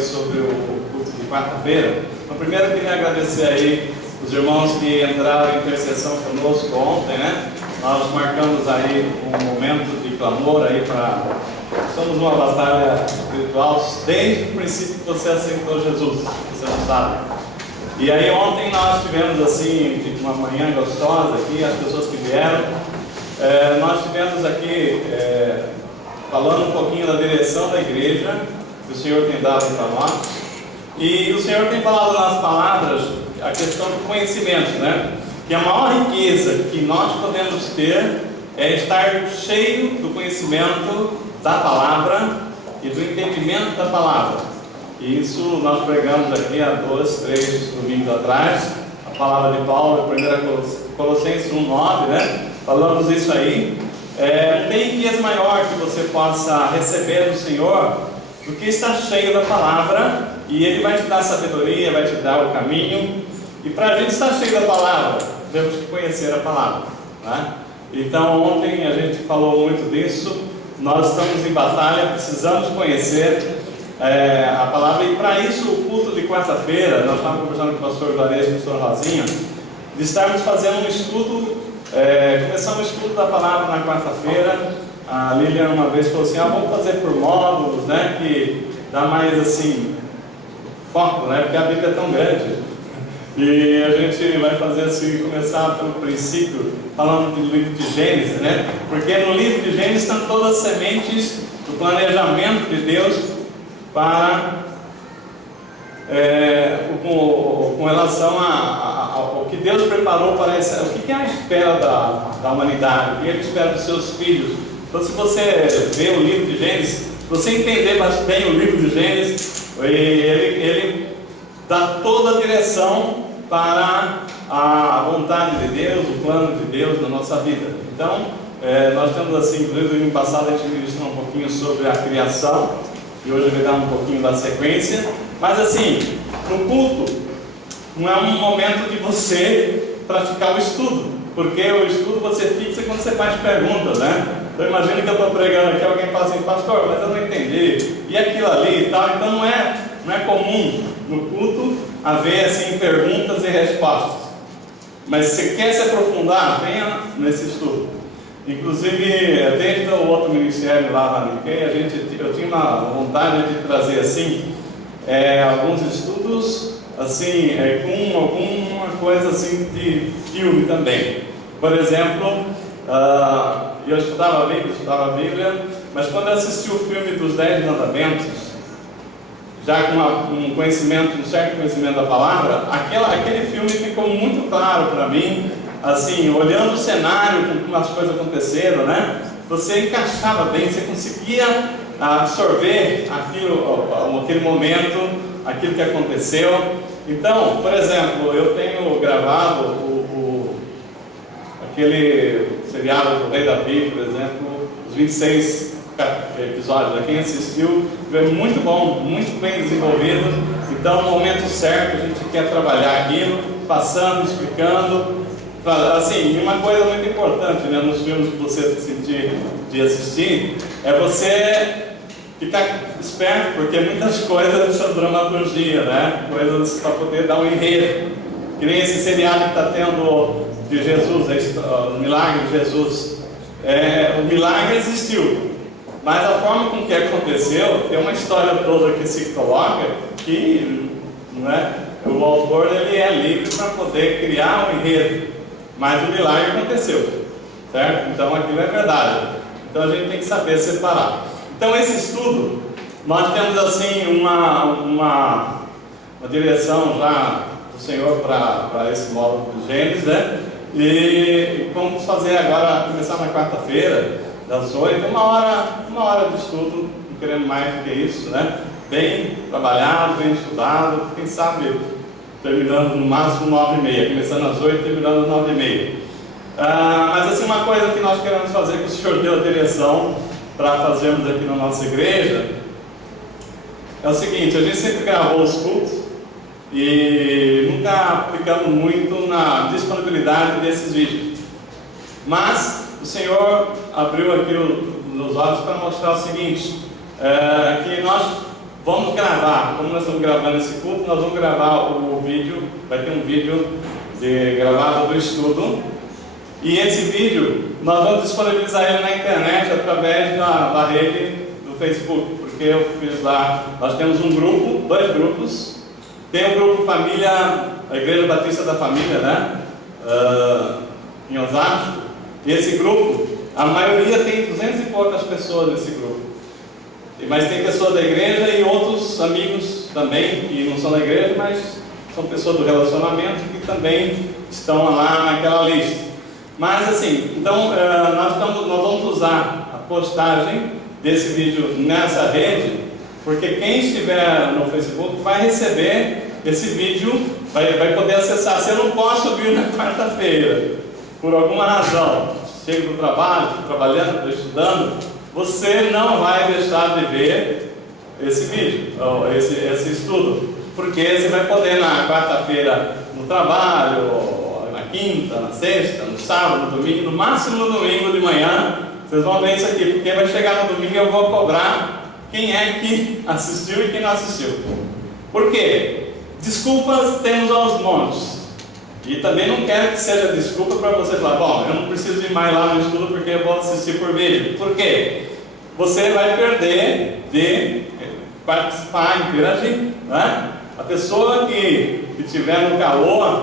sobre o culto de quarta-feira. Então, primeiro eu queria agradecer aí os irmãos que entraram em intercessão conosco ontem, né? Nós marcamos aí um momento de clamor aí para... Estamos numa batalha espiritual desde o princípio que você aceitou Jesus, você não sabe. E aí ontem nós tivemos assim, uma manhã gostosa aqui, as pessoas que vieram. Nós tivemos aqui falando um pouquinho da direção da igreja, que o Senhor tem dado para nós. E o Senhor tem falado nas palavras a questão do conhecimento, né? Que a maior riqueza que nós podemos ter é estar cheio do conhecimento da palavra e do entendimento da palavra. E isso nós pregamos aqui há 2, 3 domingos atrás, a palavra de Paulo, 1 Colossenses 1:9, né? Falamos isso aí. Não tem riqueza maior que você possa receber do Senhor do que estar cheio da palavra, e Ele vai te dar sabedoria, vai te dar o caminho. E para a gente estar cheio da palavra, temos que conhecer a palavra, né? Então ontem a gente falou muito disso. Nós estamos em batalha, precisamos conhecer a palavra, e para isso o culto de quarta-feira, nós estávamos conversando com o pastor Juarez e o pastor Rosinha, de estarmos fazendo um estudo, começamos o estudo da palavra na quarta-feira. A Lilian uma vez falou assim, vamos fazer por módulos, né, que dá mais assim, foco, né, porque a Bíblia é tão grande. E a gente vai fazer assim, começar pelo princípio, falando do livro de Gênesis, né? Porque no livro de Gênesis estão todas as sementes do planejamento de Deus para com relação ao que Deus preparou para essa, o que é a espera da humanidade, o que Ele espera dos seus filhos. Então, se você vê o livro de Gênesis, se você entender bem o livro de Gênesis, ele dá toda a direção para a vontade de Deus, o plano de Deus na nossa vida. Então, nós temos assim, inclusive no ano passado a gente ministrou um pouquinho sobre a criação, e hoje vai dar um pouquinho da sequência. Mas assim, no culto, não é um momento de você praticar o estudo, porque o estudo você fixa quando você faz perguntas, né? Então imagina que eu estou pregando aqui, alguém fala assim, pastor, mas eu não entendi, e aquilo ali e tal. Então não é comum no culto haver assim perguntas e respostas. Mas se quer se aprofundar, venha nesse estudo. Inclusive, desde o outro ministério lá na Nikkei, eu tinha uma vontade de trazer assim alguns estudos assim, com alguma coisa assim de filme também. Por exemplo, eu estudava a Bíblia, mas quando eu assisti o filme dos 10 Mandamentos, já com um certo conhecimento da palavra, aquele filme ficou muito claro para mim, assim, olhando o cenário, como as coisas aconteceram, né? Você encaixava bem, você conseguia absorver aquele momento, aquilo que aconteceu. Então, por exemplo, eu tenho gravado aquele seriado do Rei Davi, por exemplo, os 26 episódios. Quem assistiu, é muito bom, muito bem desenvolvido. Então, no momento certo, a gente quer trabalhar aquilo, passando, explicando. Assim, uma coisa muito importante, né, nos filmes que você sentir de assistir, é você ficar esperto, porque muitas coisas são dramaturgia, né? Coisas para poder dar um enredo. Que nem esse seriado que está tendo de Jesus, o milagre de Jesus. O milagre existiu, mas a forma com que aconteceu, tem uma história toda que se coloca que, não é? O autor ele é livre para poder criar um enredo, mas o milagre aconteceu, certo? Então aquilo é verdade. Então a gente tem que saber separar. Então esse estudo, nós temos assim uma direção já do Senhor para esse módulo de Gênesis, né? E vamos fazer agora, começar na quarta-feira, das 8, uma hora de estudo, não queremos mais do que isso, né? Bem trabalhado, bem estudado, quem sabe terminando no máximo 9h30, começando às 8 e terminando às 9h30. Mas assim, uma coisa que nós queremos fazer, que o Senhor deu a direção para fazermos aqui na nossa igreja, é o seguinte: a gente sempre gravou os cultos e nunca aplicamos muito na disponibilidade desses vídeos, mas o Senhor abriu aqui os olhos para mostrar o seguinte, que nós vamos gravar, como nós estamos gravando esse culto, nós vamos gravar o vídeo, vai ter um vídeo gravado do estudo, e esse vídeo nós vamos disponibilizar ele na internet através da rede do Facebook, porque eu fiz lá, nós temos um grupo, 2 grupos, tem o grupo Família, a Igreja Batista da Família, né? Em Osasco, e esse grupo, a maioria tem 200 e poucas pessoas nesse grupo, mas tem pessoas da igreja e outros amigos também, que não são da igreja, mas são pessoas do relacionamento que também estão lá naquela lista. Mas assim, então nós vamos usar a postagem desse vídeo nessa rede, porque quem estiver no Facebook vai receber esse vídeo, vai poder acessar. Se eu não posso vir na quarta-feira, por alguma razão, chego do trabalho, estou trabalhando, estou estudando, você não vai deixar de ver esse vídeo, esse estudo, porque você vai poder na quarta-feira no trabalho, na quinta, na sexta, no sábado, no domingo, no máximo no domingo de manhã, vocês vão ver isso aqui, porque vai chegar no domingo e eu vou cobrar quem é que assistiu e quem não assistiu. Por quê? Desculpas temos aos montes. E também não quero que seja desculpa para você falar, bom, eu não preciso ir mais lá no estudo porque eu vou assistir por vídeo. Por quê? Você vai perder de participar, interagir, né? A pessoa que estiver no calor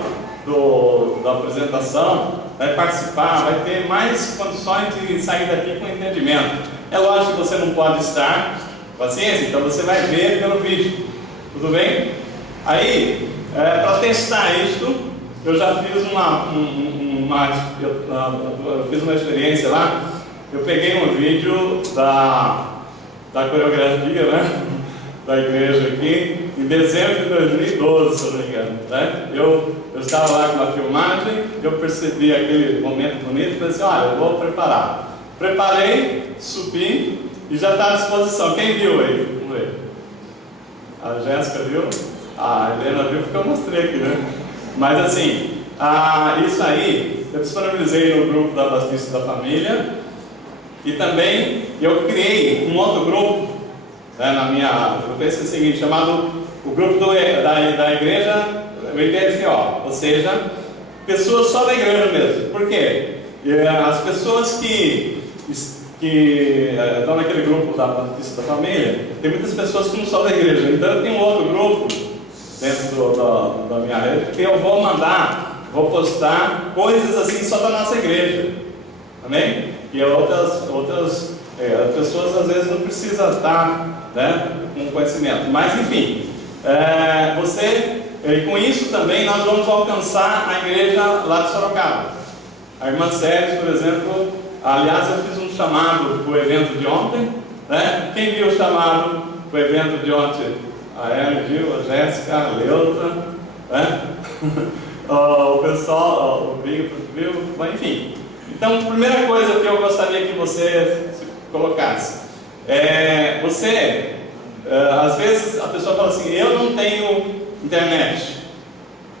da apresentação vai participar, vai ter mais condições de sair daqui com entendimento. É lógico que você não pode estar, paciência, então você vai ver pelo vídeo. Tudo bem? Aí, para testar isso, eu já fiz eu fiz uma experiência lá. Eu peguei um vídeo da coreografia, né, da igreja aqui, em dezembro de 2012, se eu não me engano, né? Eu estava lá com uma filmagem, eu percebi aquele momento bonito e falei assim, olha, eu vou preparar. Preparei, subi e já está à disposição. Quem viu aí? Vamos ver. A Jéssica viu? A Helena viu porque eu mostrei aqui, né? Mas assim, isso aí eu disponibilizei no grupo da Batista da Família, e também eu criei um outro grupo, né, eu pensei o seguinte, chamado o grupo da igreja, o IPFO, ou seja, pessoas só da igreja mesmo. Por quê? As pessoas que estão naquele grupo da Batista da Família, tem muitas pessoas que não são da igreja, então eu tenho um outro grupo dentro da minha rede, que eu vou postar coisas assim só da nossa igreja, amém? E outras pessoas às vezes não precisam estar, né, com conhecimento, mas enfim, e com isso também nós vamos alcançar a igreja lá de Sorocaba. A irmã Sérgio, por exemplo, aliás eu fiz um chamado para o evento de ontem, né? Quem viu o chamado para o evento de ontem? A Ellen viu, a Jéssica, a Leuta, né? O pessoal, o Binho viu, mas enfim. Então, a primeira coisa que eu gostaria que você se colocasse às vezes a pessoa fala assim, eu não tenho internet,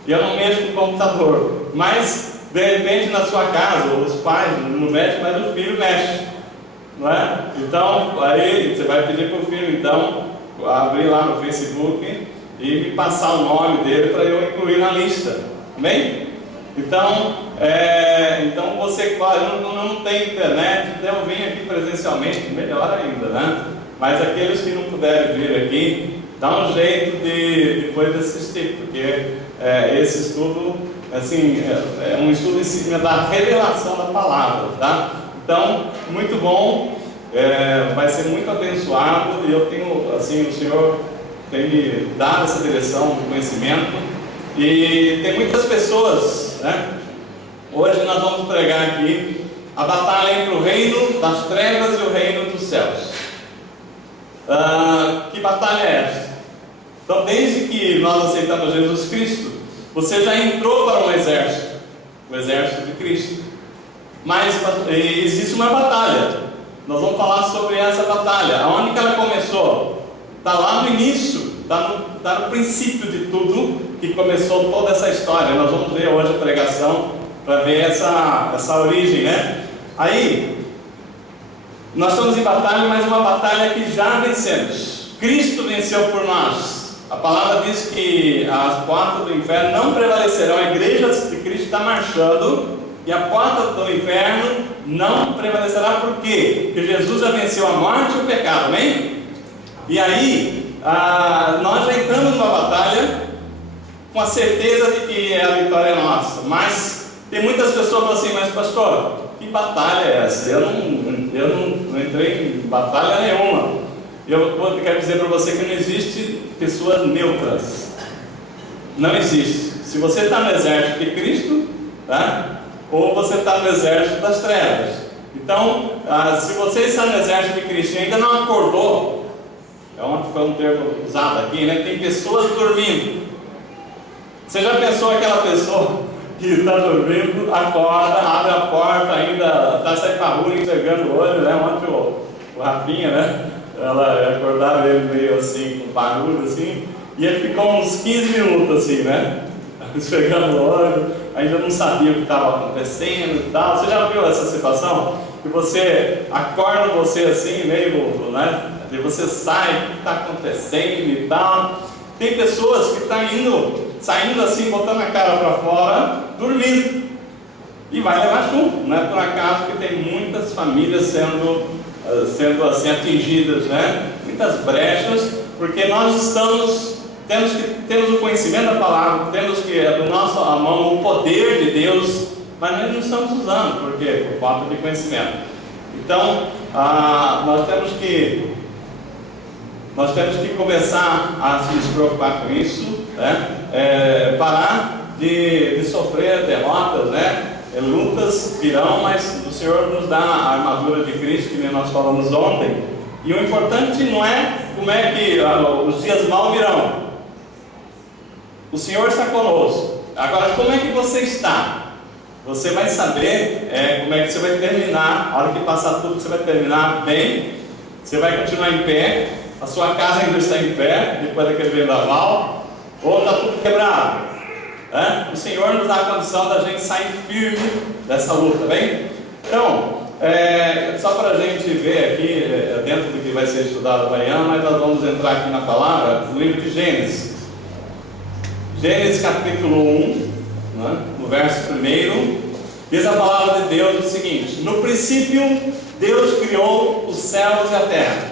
eu não mexo com computador, mas de repente na sua casa, os pais não mexem, mas o filho mexe, não é? Então, aí você vai pedir para o filho, então, abrir lá no Facebook e me passar o nome dele para eu incluir na lista, amém? Então, você, claro, não tem internet, então eu vim aqui presencialmente, melhor ainda, né? Mas aqueles que não puderem vir aqui, dá um jeito de depois de assistir, porque esse estudo, assim, é um estudo em cima da revelação da palavra, tá? Então, muito bom. Vai ser muito abençoado, e eu tenho, assim, o Senhor tem me dado essa direção do conhecimento, e tem muitas pessoas, né? Hoje nós vamos pregar aqui a batalha entre o reino das trevas e o reino dos céus. Que batalha é essa? Então, desde que nós aceitamos Jesus Cristo, você já entrou para um exército, o exército de Cristo, mas existe uma batalha. Nós vamos falar sobre essa batalha. Aonde que ela começou? Está lá no início, está no princípio de tudo que começou toda essa história. Nós vamos ver hoje a pregação para ver essa origem, né? Aí, nós estamos em batalha, mas uma batalha que já vencemos. Cristo venceu por nós. A palavra diz que as portas do inferno não prevalecerão. A igreja de Cristo está marchando e a porta do inferno não prevalecerá. Por quê? Porque Jesus já venceu a morte e o pecado, amém? E aí, nós já entramos numa batalha com a certeza de que a vitória é nossa. Mas tem muitas pessoas que falam assim: mas pastor, que batalha é essa? Eu não entrei em batalha nenhuma. Eu quero dizer para você que não existe pessoas neutras. Não existe. Se você está no exército de Cristo, tá? Ou você está no exército das trevas. Então, se você está no exército de Cristo e ainda não acordou, foi um termo usado aqui, né? Tem pessoas dormindo. Você já pensou aquela pessoa que está dormindo, acorda, abre a porta, ainda está saindo para a rua enxergando o olho, né? Ontem o Rafinha, né? Ela acordava ele meio assim, com barulho assim, e ele ficou uns 15 minutos assim, né? Esfregando o olho, ainda não sabia o que estava acontecendo e tal. Você já viu essa situação? Que você acorda você assim, meio, né? E você sai, o que está acontecendo e tal. Tem pessoas que estão saindo assim, botando a cara para fora, dormindo. E vai levar chumbo, não é por acaso que tem muitas famílias sendo assim atingidas, né? Muitas brechas, porque nós temos o conhecimento da palavra, temos que do nosso mão o poder de Deus, mas nós não estamos usando, por quê? Por falta de conhecimento. Então, nós temos que começar a se despreocupar com isso, né? Parar de sofrer derrotas, né? Lutas virão, mas o Senhor nos dá a armadura de Cristo, que nós falamos ontem. E o importante não é como é que os dias mal virão. O Senhor está conosco. Agora, como é que você está? Você vai saber como é que você vai terminar. A hora que passar tudo, você vai terminar bem. Você vai continuar em pé. A sua casa ainda está em pé, depois daquele vendaval. Ou está tudo quebrado. O Senhor nos dá a condição da gente sair firme dessa luta, bem? Então, só para a gente ver aqui, dentro do que vai ser estudado amanhã, mas nós vamos entrar aqui na palavra, no livro de Gênesis. Gênesis capítulo 1, né, no verso 1, diz a palavra de Deus o seguinte: no princípio, Deus criou os céus e a terra.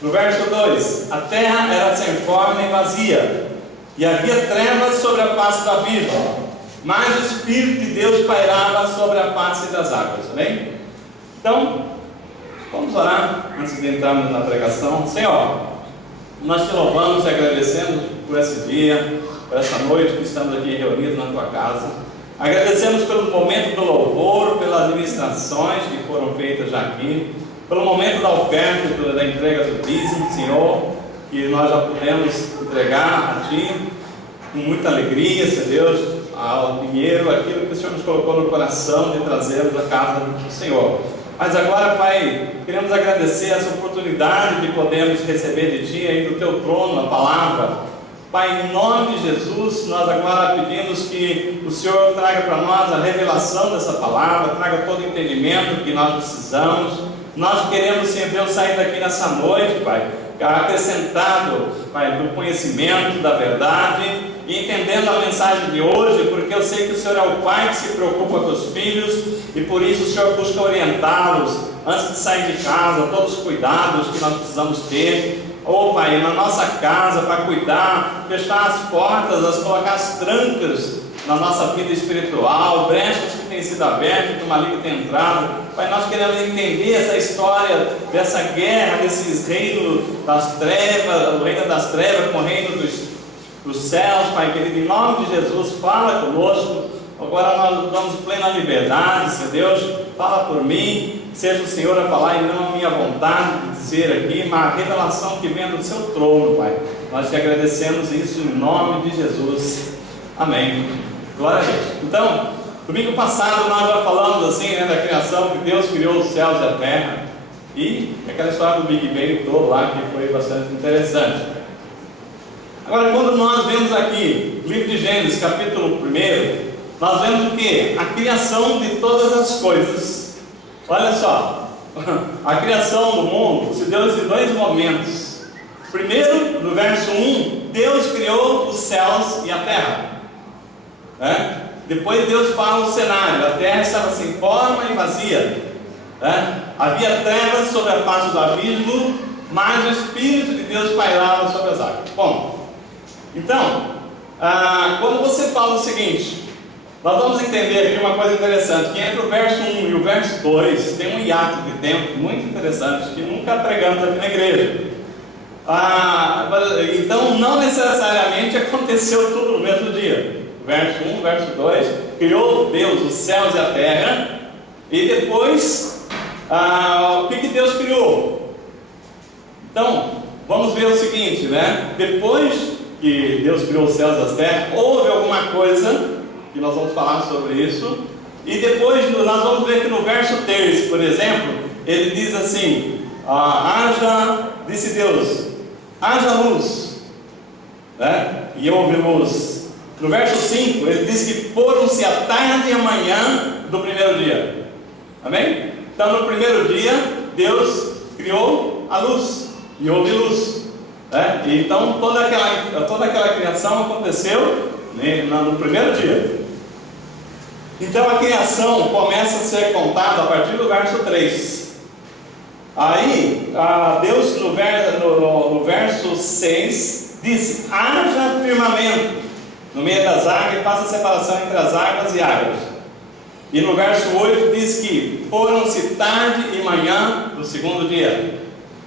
No verso 2, a terra era sem forma e vazia, e havia trevas sobre a face do abismo, mas o Espírito de Deus pairava sobre a face das águas. Amém? Então, vamos orar antes de entrarmos na pregação. Senhor, nós te louvamos e agradecemos por esse dia, por essa noite que estamos aqui reunidos na tua casa. Agradecemos pelo momento do louvor, pelas administrações que foram feitas já aqui, pelo momento da oferta, da entrega do dízimo, Senhor, que nós já pudemos entregar a Ti com muita alegria, Senhor Deus, ao dinheiro, aquilo que o Senhor nos colocou no coração de trazermos à casa do Senhor. Mas agora, Pai, queremos agradecer essa oportunidade de podermos receber de Ti aí do Teu trono a palavra. Pai, em nome de Jesus, nós agora pedimos que o Senhor traga para nós a revelação dessa palavra, traga todo o entendimento que nós precisamos. Nós queremos, Senhor Deus, sair daqui nessa noite, Pai, acrescentado, Pai, do conhecimento, da verdade, e entendendo a mensagem de hoje, porque eu sei que o Senhor é o Pai que se preocupa com os filhos, e por isso o Senhor busca orientá-los antes de sair de casa, todos os cuidados que nós precisamos ter. Pai, na nossa casa, para cuidar, fechar as portas, colocar as trancas na nossa vida espiritual, brechas que têm sido abertas, que o maligno tem entrado. Pai, nós queremos entender essa história dessa guerra, desses reinos das trevas, o reino das trevas com o reino dos céus. Pai querido, em nome de Jesus, fala conosco. Agora nós damos plena liberdade, Senhor Deus, fala por mim, seja o Senhor a falar e não a minha vontade de dizer aqui, mas a revelação que vem do Seu trono, Pai. Nós te agradecemos isso em nome de Jesus. Amém. Glória a Deus. Então, domingo passado nós já falamos assim, da criação, que Deus criou os céus e a terra, e aquela história do Big Bang todo lá, que foi bastante interessante. Agora, quando nós vemos aqui, livro de Gênesis, capítulo 1, nós vemos o que? A criação de todas as coisas. Olha só, a criação do mundo se deu em dois momentos. Primeiro, no verso 1, Deus criou os céus e a terra. Depois Deus fala o cenário: a terra estava sem forma e vazia. Havia trevas sobre a face do abismo, mas o Espírito de Deus pairava sobre as águas. Bom, então, quando você fala o seguinte, nós vamos entender aqui uma coisa interessante, que entre o verso 1 e o verso 2 tem um hiato de tempo muito interessante, que nunca pregamos aqui na igreja. Então não necessariamente aconteceu tudo no mesmo dia. Verso 1, verso 2, criou Deus os céus e a terra, e depois o que Deus criou? Então vamos ver o seguinte, depois que Deus criou os céus e a terra, houve alguma coisa que nós vamos falar sobre isso, e depois nós vamos ver que no verso 3, por exemplo, ele diz assim: disse Deus, haja luz, e houve luz. No verso 5, ele diz que foram-se a tarde e a manhã do primeiro dia. Amém? Então no primeiro dia, Deus criou a luz, e houve luz. Então toda aquela criação aconteceu no primeiro dia. Então a criação começa a ser contada a partir do verso 3. Aí Deus no verso 6 disse: haja firmamento no meio das águas e faça separação entre as águas e águas. E no verso 8 diz que foram-se tarde e manhã do segundo dia.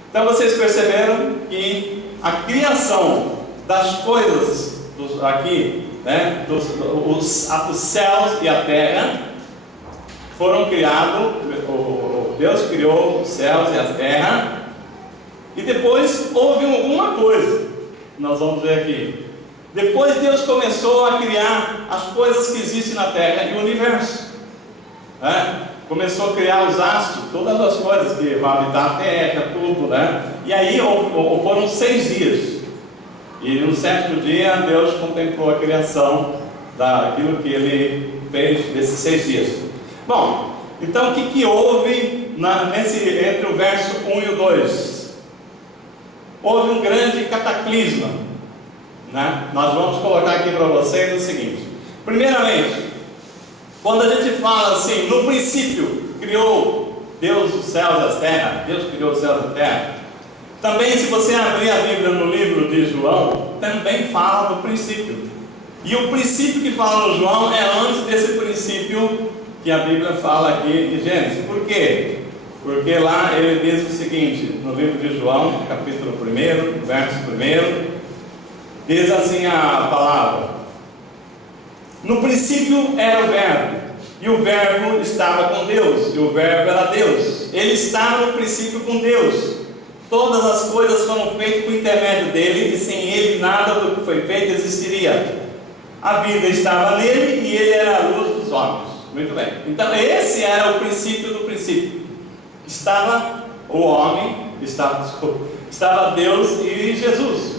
Então vocês perceberam que a criação das coisas aqui, os céus e a terra foram criados. Deus criou os céus e a terra, e depois houve alguma coisa. Nós vamos ver aqui. Depois Deus começou a criar as coisas que existem na terra e o universo. Começou a criar os astros, todas as coisas que vão habitar a terra, tudo, E aí foram 6 dias. E no 7º dia Deus contemplou a criação daquilo que Ele fez nesses 6 dias. Bom, então o que houve entre o verso 1 e o 2? Houve um grande cataclisma. Nós vamos colocar aqui para vocês o seguinte: primeiramente, quando a gente fala assim, no princípio criou Deus os céus e a terra, Deus criou os céus e a terra. Também, se você abrir a Bíblia no livro de João, também fala do princípio. E o princípio que fala no João é antes desse princípio que a Bíblia fala aqui em Gênesis. Por quê? Porque lá ele diz o seguinte, no livro de João, capítulo 1, verso 1, diz assim a palavra: no princípio era o Verbo, e o Verbo estava com Deus, e o Verbo era Deus. Ele estava no princípio com Deus. Todas as coisas foram feitas por intermédio dele, e sem ele nada do que foi feito existiria. A vida estava nele, e ele era a luz dos homens. Muito bem. Então esse era o princípio do princípio. Estava o homem, estava Deus e Jesus.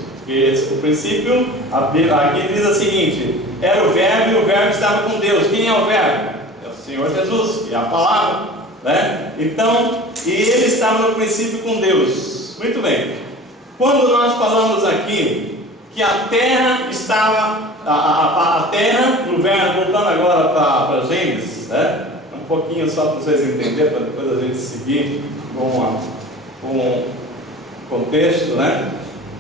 O princípio, aqui diz o seguinte: era o Verbo, e o Verbo estava com Deus. Quem é o Verbo? É o Senhor Jesus, e a palavra, Então, e ele estava no princípio com Deus. Muito bem. Quando nós falamos aqui que a terra estava, a terra, no verbo, voltando agora para Gênesis, um pouquinho só para vocês entenderem, para depois a gente seguir com o contexto,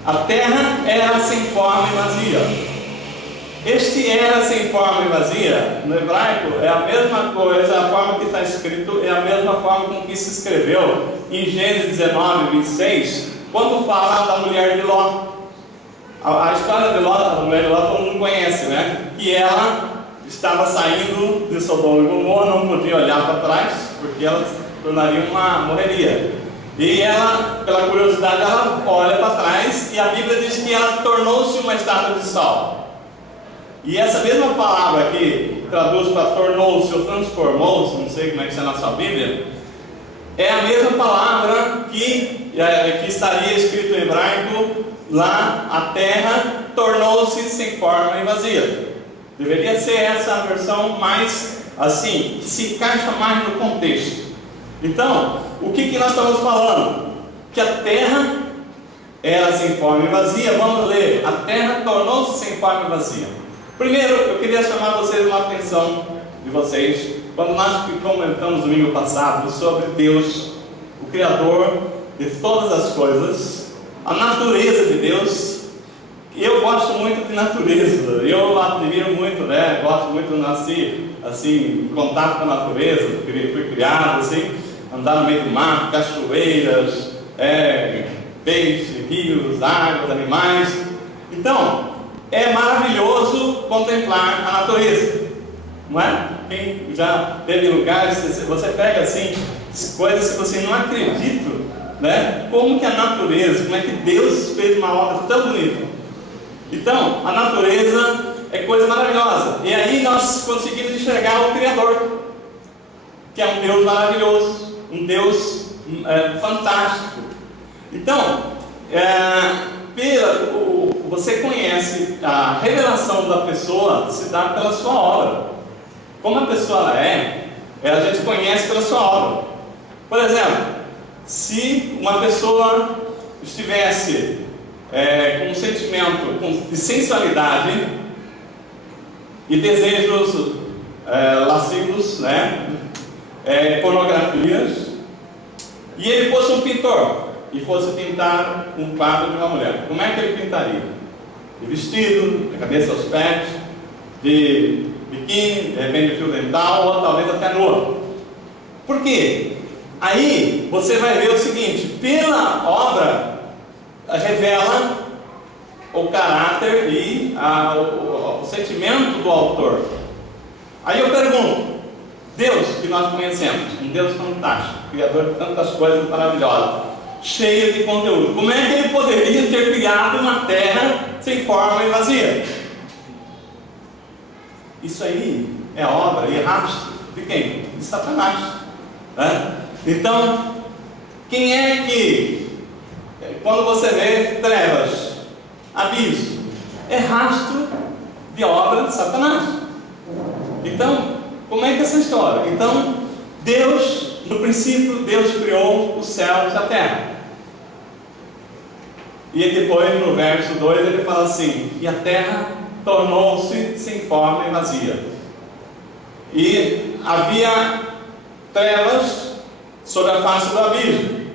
A terra era sem forma e vazia. Este era sem forma e vazia, no hebraico, é a mesma coisa, a forma que está escrito é a mesma forma com que se escreveu em Gênesis 19, 26, quando fala da mulher de Ló. A história de Ló, da mulher de Ló, todo mundo conhece, Que ela estava saindo de Sodoma e Gomorra, não podia olhar para trás, porque ela tornaria morreria. E ela, pela curiosidade, ela olha para trás, e a Bíblia diz que ela tornou-se uma estátua de sal. E essa mesma palavra aqui, traduz para tornou-se ou transformou-se, não sei como é que está na sua Bíblia, é a mesma palavra que estaria escrito em hebraico lá: a terra tornou-se sem forma e vazia. Deveria ser essa a versão mais assim, que se encaixa mais no contexto. Então, o que nós estamos falando? Que a terra era sem forma e vazia. Vamos ler: a terra tornou-se sem forma e vazia. Primeiro, eu queria chamar vocês uma atenção de vocês, quando nós comentamos domingo passado sobre Deus, o Criador de todas as coisas, a natureza de Deus. Eu gosto muito de natureza, eu admiro muito, né? Gosto muito de nascer assim, em contato com a natureza, fui criado assim, andar no meio do mato, cachoeiras, peixes, rios, águas, animais. Então, é maravilhoso contemplar a natureza, não é? Quem já teve lugares, você pega assim, coisas que você não acredita, né? Como que a natureza, como é que Deus fez uma obra tão bonita. Então, a natureza é coisa maravilhosa. E aí nós conseguimos enxergar o Criador, que é um Deus maravilhoso, um Deus fantástico. Então, você conhece a revelação da pessoa, se dá pela sua obra. Como a pessoa a gente conhece pela sua obra. Por exemplo, se uma pessoa estivesse com um sentimento de sensualidade e desejos lascivos, né? Pornografias, e ele fosse um pintor e fosse pintar um quadro de uma mulher, como é que ele pintaria? De vestido, de cabeça aos pés, de biquíni, de repente de fio dental, ou talvez até nua. Por quê? Aí você vai ver o seguinte: pela obra revela o caráter e o sentimento do autor. Aí eu pergunto: Deus que nós conhecemos, um Deus fantástico, criador de tantas coisas maravilhosas, cheio de conteúdo, como é que ele poderia ter criado uma terra sem forma e vazia? Isso aí é obra e rastro de quem? De Satanás, né? Então, quem é que, quando você vê trevas, abismo, é rastro de obra de Satanás? Então, como é que é essa história? Então, Deus, no princípio, Deus criou os céus e a terra. E depois, no verso 2, ele fala assim: e a terra tornou-se sem forma e vazia. E havia trevas sobre a face do abismo,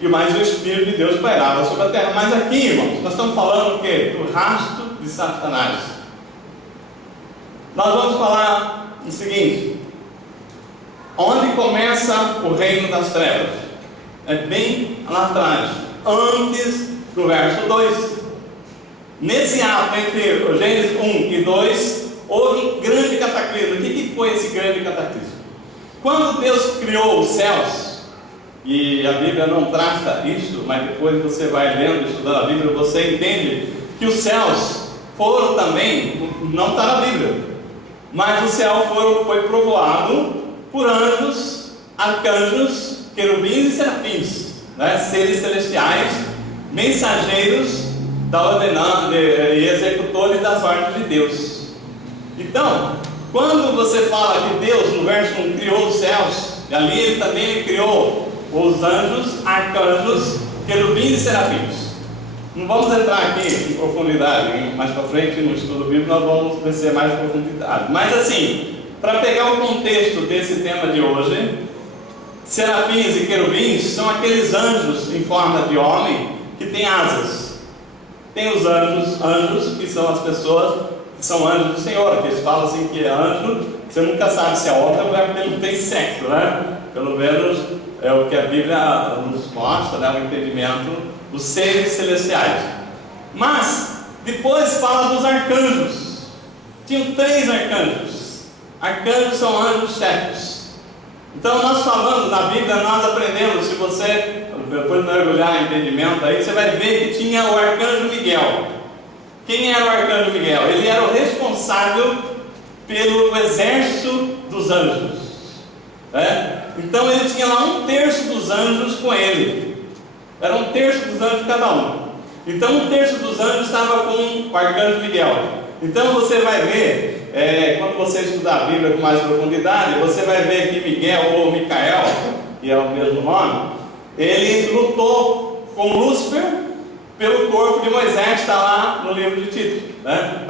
e mais o Espírito de Deus pairava sobre a terra. Mas aqui, irmãos, nós estamos falando o quê? Do rastro de Satanás. Nós vamos falar o seguinte: onde começa o reino das trevas? É bem lá atrás, antes do verso 2. Nesse ato entre o Gênesis 1 e 2, houve grande cataclismo. O que foi esse grande cataclismo? Quando Deus criou os céus, e a Bíblia não trata isso, mas depois você vai lendo, estudando a Bíblia, você entende que os céus foram também, não está na Bíblia, mas o céu foi povoado por anjos, arcanjos, querubins e serafins, né? Seres celestiais, mensageiros da ordenança e executores das ordens de Deus. Então, quando você fala que Deus, no verso 1, criou os céus, e ali ele também criou os anjos, arcanjos, querubins e serafins. Não vamos entrar aqui em profundidade, mais para frente no estudo bíblico nós vamos descer mais em profundidade. Mas assim, para pegar o contexto desse tema de hoje, serafins e querubins são aqueles anjos em forma de homem que têm asas. Tem os anjos que são as pessoas que são anjos do Senhor, que eles falam assim que é anjo, você nunca sabe se é homem ou mulher, porque ele não tem sexo, né? Pelo menos é o que a Bíblia nos mostra, né? O entendimento dos seres celestiais. Mas depois fala dos arcanjos. Tinham 3 arcanjos. Arcanjos são anjos chefes. Então nós falamos na Bíblia, nós aprendemos, se você depois mergulhar em entendimento aí, você vai ver que tinha o arcanjo Miguel. Quem era o arcanjo Miguel? Ele era o responsável pelo exército dos anjos, né? Então ele tinha lá 1/3 dos anjos com ele. Era 1/3 dos anjos cada um. Então 1/3 dos anjos estava com o arcanjo Miguel. Então você vai ver, quando você estudar a Bíblia com mais profundidade, você vai ver que Miguel ou Micael, que é o mesmo nome, ele lutou com Lúcifer pelo corpo de Moisés, está lá no livro de Tito, né?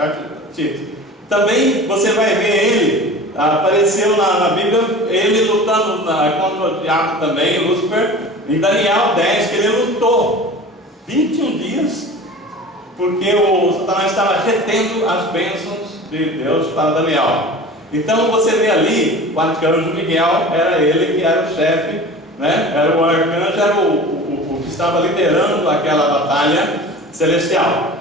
Tito. Também você vai ver ele, apareceu na Bíblia, ele lutando contra o diabo também, Lúcifer, em Daniel 10, que ele lutou 21 dias, porque o Satanás estava retendo as bênçãos de Deus para Daniel. Então você vê ali, o arcanjo Miguel, era ele que era o chefe, né? Era o arcanjo, era o que estava liderando aquela batalha celestial.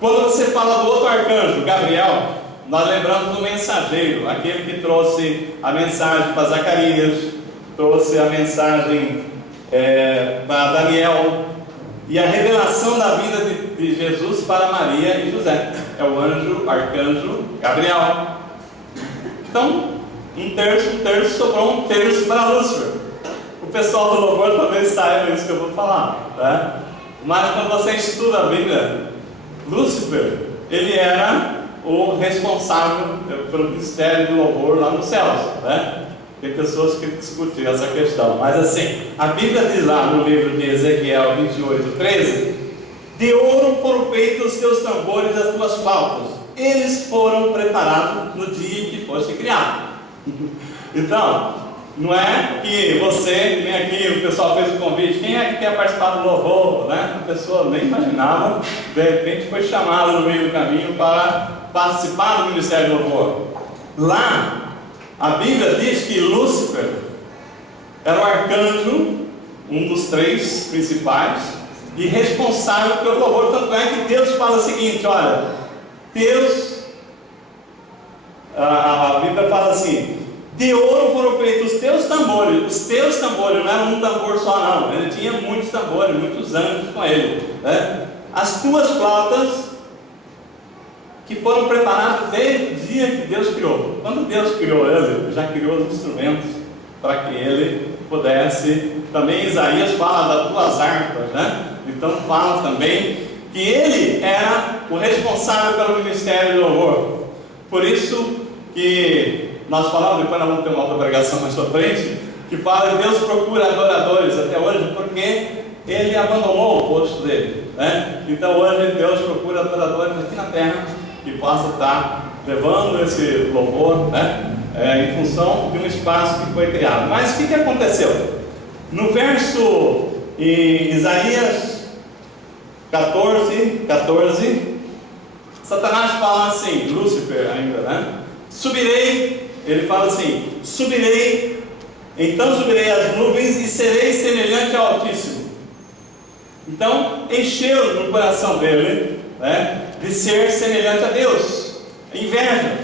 Quando você fala do outro arcanjo, Gabriel, nós lembramos do mensageiro, aquele que trouxe a mensagem para Zacarias, trouxe a mensagem para Daniel, e a revelação da vida de Jesus para Maria e José. É o arcanjo Gabriel. Então, um terço, sobrou um terço para Lúcifer. O pessoal do louvor talvez saiba isso que eu vou falar, né? Mas quando você estuda a Bíblia, Lúcifer, ele era o responsável pelo ministério do louvor lá nos céus, né? Tem pessoas que discutem essa questão, mas assim, a Bíblia diz lá no livro de Ezequiel 28:13: de ouro foram feitos os teus tambores e as tuas flautas, eles foram preparados no dia que foste criado. Então, não é que você vem aqui, o pessoal fez o convite, quem é que quer participar do louvor, né? A pessoa nem imaginava, de repente foi chamada no meio do caminho para participar do ministério do louvor. Lá, a Bíblia diz que Lúcifer era o arcanjo, um dos três principais, e responsável pelo louvor. Tanto é que Deus fala o seguinte: olha, Deus, a Bíblia fala assim: de ouro foram feitos os teus tambores não era um tambor só não, ele tinha muitos tambores, muitos anjos com ele, né? As tuas flautas, que foram preparados desde o dia que Deus criou. Quando Deus criou ele, já criou os instrumentos para que ele pudesse. Também Isaías fala das tuas harpas, né? Então fala também que ele era o responsável pelo ministério do louvor. Por isso que nós falamos, depois nós vamos ter uma outra pregação mais para frente, que fala que Deus procura adoradores até hoje, porque ele abandonou o posto dele, né? Então hoje Deus procura adoradores aqui na terra, que possa estar levando esse louvor, né? Em função de um espaço que foi criado. Mas o que aconteceu? No verso em Isaías 14, Satanás fala assim, Lúcifer ainda, né? Subirei, ele fala assim: subirei, então subirei as nuvens e serei semelhante ao Altíssimo. Então encheu no coração dele, né, de ser semelhante a Deus. Inveja,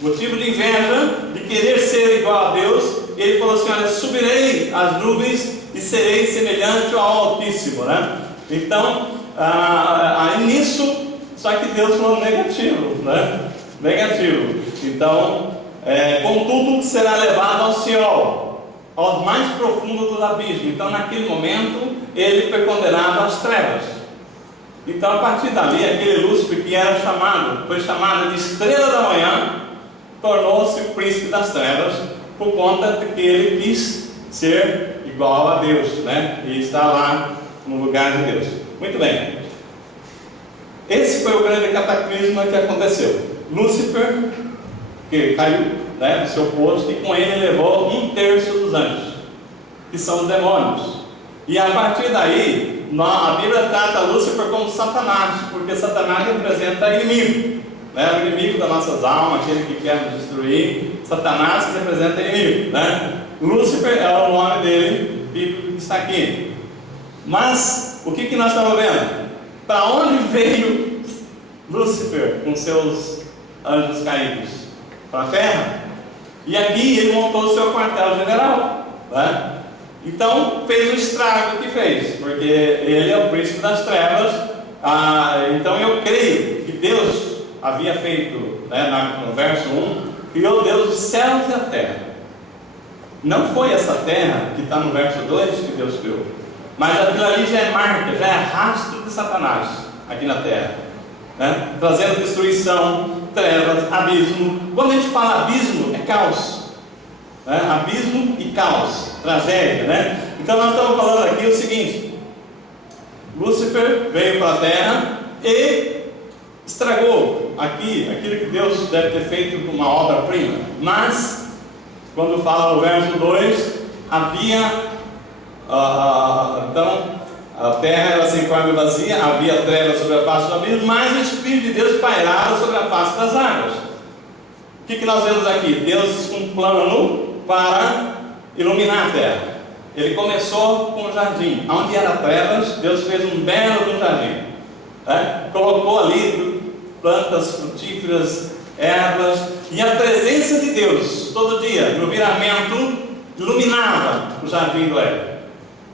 motivo de inveja, de querer ser igual a Deus. Ele falou assim: olha, subirei as nuvens e serei semelhante ao Altíssimo, né? Então, aí nisso, só que Deus falou negativo, né? Negativo. Então, contudo, será levado ao Seol, aos mais profundos do abismo. Então, naquele momento, ele foi condenado às trevas. Então, a partir dali, aquele Lúcifer que era foi chamado de estrela da manhã, tornou-se o príncipe das trevas, por conta de que ele quis ser igual a Deus, né? E está lá no lugar de Deus. Muito bem. Esse foi o grande cataclisma que aconteceu. Lúcifer, que caiu, né, do seu posto, e com ele levou um terço dos anjos, que são os demônios. E a partir daí, a Bíblia trata Lúcifer como Satanás, porque Satanás representa inimigo, né? O inimigo das nossas almas, aquele que quer nos destruir. Satanás representa inimigo, né? Lúcifer é o nome dele, bíblico que está aqui. Mas o que nós estamos vendo? Para onde veio Lúcifer com seus anjos caídos? Para a terra. E aqui ele montou o seu quartel-general, né? Então fez o estrago que fez, porque ele é o príncipe das trevas. Então eu creio que Deus havia feito, né, no verso 1, criou Deus os céus e a terra. Não foi essa terra que está no verso 2 que Deus criou, mas aquilo ali já é marca, já é rastro de Satanás aqui na terra, né? Trazendo destruição, trevas, abismo. Quando a gente fala abismo, é caos, né? Abismo e caos, tragédia, né? Então nós estamos falando aqui o seguinte: Lúcifer veio para a terra e estragou aquilo que Deus deve ter feito com uma obra-prima. Mas, quando fala no verso 2, havia, então, a terra era sem forma e vazia, havia trevas sobre a face do abismo, mas o Espírito de Deus pairava sobre a face das águas. O que nós vemos aqui? Deus com um plano para iluminar a terra. Ele começou com o jardim. Onde era trevas, Deus fez um belo jardim. Colocou ali plantas frutíferas, ervas, e a presença de Deus, todo dia, no viramento, iluminava o jardim do Éden.